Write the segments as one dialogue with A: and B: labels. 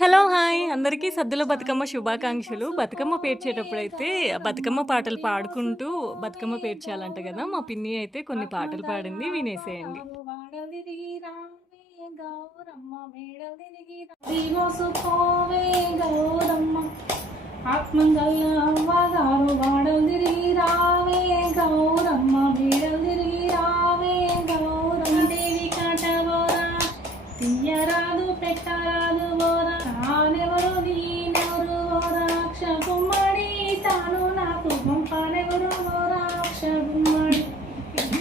A: Hello hi. అందరికీ సద్దుల బతుకమ్మ శుభాకాంక్షలు. బతుకమ్మ పేర్చేటప్పుడైతే బతుకమ్మ పాటలు పాడుకుంటూ బతుకమ్మ పేర్చాలంట కదా. మా పిన్ని అయితే కొన్ని పాటలు పాడింది వినేసేయండి.
B: వాడలు తిరిగి రావే గౌరమ్మ. బీడలు తిరిగి రావే గౌరమ్మ. దేవి పెట్టరాదు బోరా తానెవరు నేనెవరు బోరా క్షకుమ్మడి తాను నాకు పంపానెవరు బోరా క్షకుమ్మడి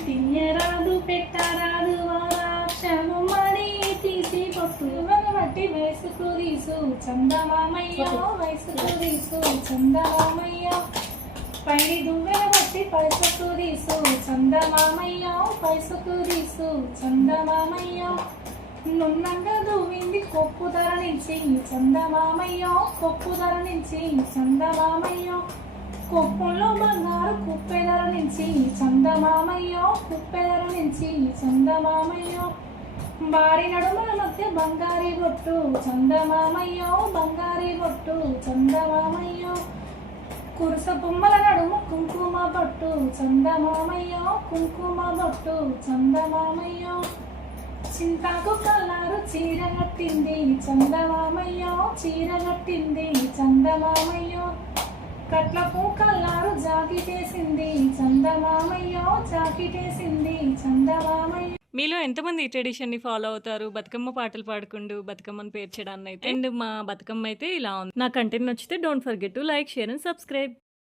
B: తీయరాదు పెట్టరాదు బోరా క్షకుమ్మడి తీసి పొట్టు బట్టి వేసుకు తీసు చందమామయ్య వేసుకు తీసు చందమామయ్య. పైడి దువ్వెన బట్టి పైసకు తీసు చందమామయ్య పైసకు తీసు చందమామయ్య. నున్నంగా దువ్వింది కొప్పు ధర నుంచి చందమామయ్య కొప్పు ధర నుంచి చందమామయ్య. కొప్పుల్లో బంగారు కుప్పెదర నుంచి చందమామయ్య కుప్పెదర నుంచి చందమామయ్య. భారీ నడుముల మధ్య బంగారి బొట్టు చందమామయ్య బంగారి బొట్టు చందమామయ్య. కురుస బొమ్మల నడుము కుంకుమ బొట్టు చందమామయ్య కుంకుమ బొట్టు చందమామయ్య. చింతాకు చీర కట్టింది చందమామయ్యో చీర కట్టింది చందమామయ్య. కట్లకు కల్లారు జాకిటేసింది చందమామయ్య జాకిటేసింది చందమామయ్యో.
A: మీలో ఎంతమంది ఈ ట్రెడిషన్ని ఫాలో అవుతారు? బతుకమ్మ పాటలు పాడుకుంటూ బతుకమ్మను పేర్చడాన్ని అయితే అండ్ మా బతుకమ్మ అయితే ఇలా ఉంది. నా కంటెంట్ నచ్చితే don't forget to like share and subscribe.